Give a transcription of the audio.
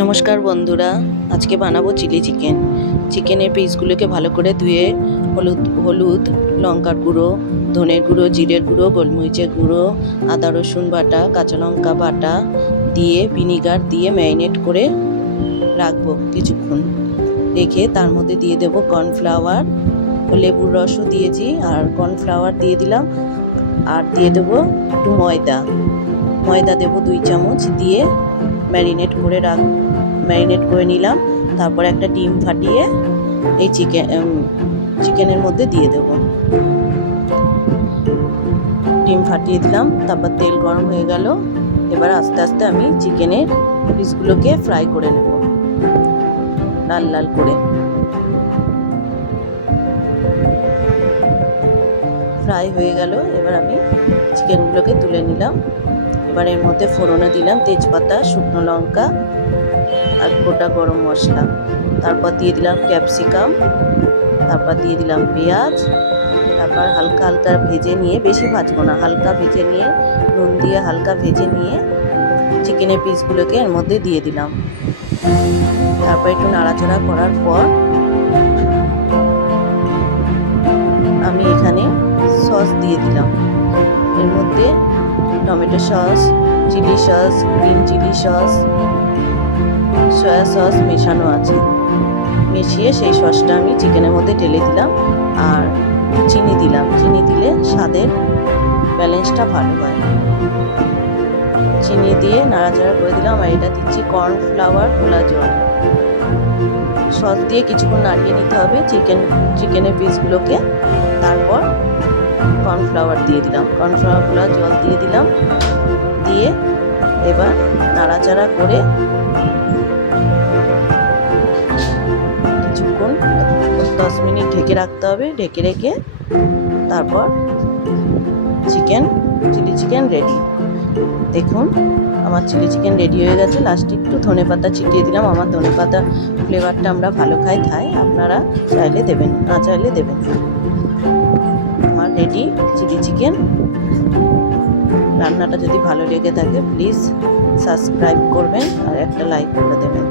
নমস্কার বন্ধুরা, আজকে বানাবো চিলি চিকেন। চিকেনের পিসগুলোকে ভালো করে ধুয়ে হলুদ, লঙ্কার গুঁড়ো, ধনের গুঁড়ো, জিরের গুঁড়ো, গোলমরিচের গুঁড়ো, আদা রসুন বাটা, কাঁচা লঙ্কা বাটা দিয়ে ভিনিগার দিয়ে ম্যারিনেট করে রাখবো কিছুক্ষণ। রেখে তার মধ্যে দিয়ে দেবো কর্নফ্লাওয়ার, লেবুর রসও দিয়েছি আর কর্নফ্লাওয়ার দিয়ে দিলাম। আর দিয়ে দেবো একটু ময়দা দেবো 2 চামচ দিয়ে ম্যারিনেট করে নিলাম। তারপর একটা ডিম ফাটিয়ে এই চিকেনের মধ্যে দিয়ে দেব। ডিম ফাটিয়ে দিলাম, তারপর তেল গরম হয়ে গেল। এবার আস্তে আস্তে আমি চিকেনের পিসগুলোকে ফ্রাই করে নেব লাল লাল করে। ফ্রাই হয়ে গেল, এবার আমি চিকেনগুলোকে তুলে নিলাম। এবার এর মধ্যে ফোড়নে দিলাম তেজপাতা, শুকনো লঙ্কা আর গোটা গরম মশলা। তারপর দিয়ে দিলাম ক্যাপসিকাম, তারপর দিয়ে দিলাম পেঁয়াজ। তারপর হালকা হালকা ভেজে নিয়ে, বেশি ভাজবো না, হালকা ভেজে নিয়ে নুন দিয়ে হালকা ভেজে নিয়ে চিকেনের পিসগুলোকে এর মধ্যে দিয়ে দিলাম। তারপর একটু নাড়াচাড়া করার পর আমি এখানে সস দিয়ে দিলাম। এর মধ্যে tomato sauce, chilli sauce, green chilli sauce, soya sauce মেশানো আছে। মিশিয়ে সেই সসটা আমি চিকেনের মধ্যে ঢেলে দিলাম আর চিনি দিলাম। চিনি দিলে স্বাদের ব্যালেন্সটা ভালো হয়। চিনি দিয়ে নাড়াচাড়া করে দিলাম। আর এটা দিচ্ছি কর্নফ্লাওয়ার গোলা জল। সস দিয়ে কিছুক্ষণ নাড়িয়ে নিতে হবে চিকেনের পিসগুলোকে। তারপর কর্নফ্লাওয়ার দিয়ে দিলাম, কর্নফ্লাওয়ার গোলা জল দিয়ে দিলাম। দিয়ে এবার নাড়াচাড়া করে কিছুক্ষণ 10 মিনিট ঢেকে রাখতে হবে। ঢেকে রেখে তারপর চিলি চিকেন রেডি। দেখুন আমার চিলি চিকেন রেডি হয়ে গেছে। লাস্টে একটু ধনেপাতা ছিটিয়ে দিলাম। আমার ধনেপাতা ফ্লেভারটা আমরা ভালো খাই, আপনারা চাইলে দেবেন, না চাইলে দেবেন না। আমার রেডি চিলি চিকেন। রান্নাটা যদি ভালো লেগে থাকে প্লিজ সাবস্ক্রাইব করবেন আর একটা লাইক করে দেবেন।